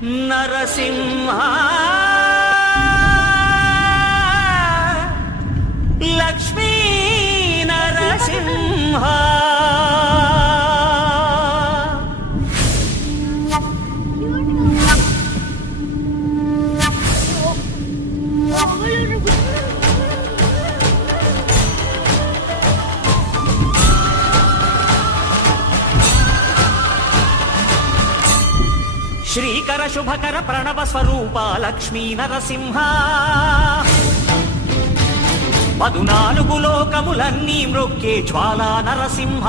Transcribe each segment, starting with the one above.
నరసింహ లక్ష్మీ నరసింహ శ్రీకర శుభకర ప్రణవ స్వరూప లక్ష్మీ నరసింహ 14 లోకములన్నీ మ్రొక్కే జ్వాలా నరసింహ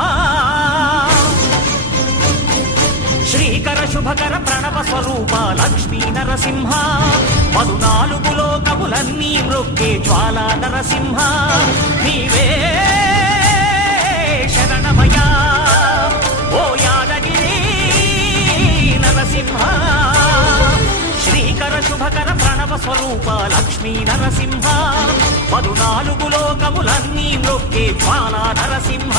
శ్రీకర శుభకర ప్రణవ స్వరూప లక్ష్మీ నరసింహ 14 లోకములన్నీ మ్రొక్కే జ్వాలా నరసింహ నీవే శరణమయా ఓ యాదగిరి నరసింహ శ్రీకర శుభకర ప్రణవ స్వరూప లక్ష్మీ నరసింహ 14 లోకములన్నీ మ్రొక్కే జ్వాలా నరసింహ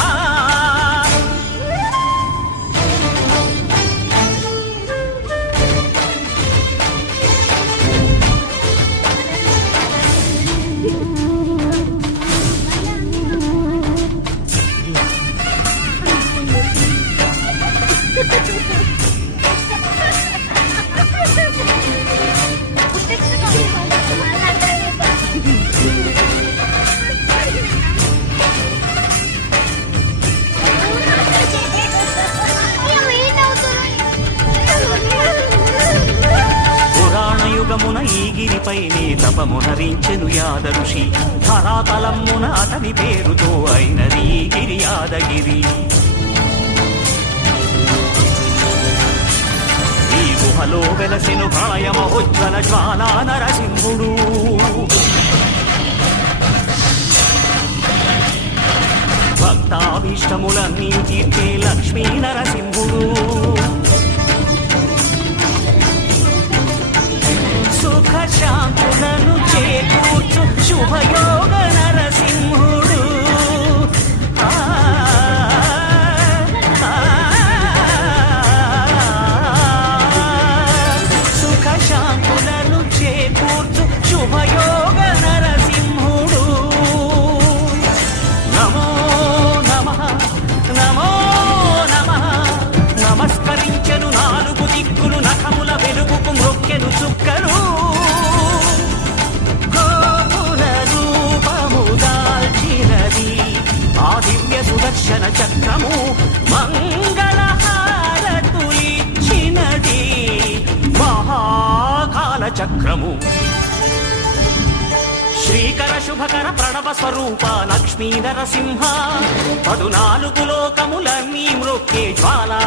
ఈ గిరిపైనే తపమునరించెను యాద ఋషి ధరాతలమ్మున అతని పేరుతో అయినది గిరి యాదగిరి ఈ గుహలో వెలసెను ప్రళయమహోజ్వల జ్వాలా నరసింహుడు భక్తాభీష్టములన్నీ తీర్చే లక్ష్మీ నరసింహుడు సుఖ శాంతులను చేకూర్చు శుభయోగ నరసింహుడు సుఖ శాంతులను చేకూర్చు శుభయోగ నరసింహుడు నమో నమః నమో నమః నమస్కరించెను 4 దిక్కులు నఖముల వెలుగుకు మ్రొక్కెను చుక్కలు దివ్య సుదర్శన చక్రము మంగళహారతులిచ్చినది మహాకాల చక్రము శ్రీకర శుభకర ప్రణవ స్వరూప లక్ష్మీ నరసింహ 14 లోకములన్నీ మ్రొక్కే జ్వాలా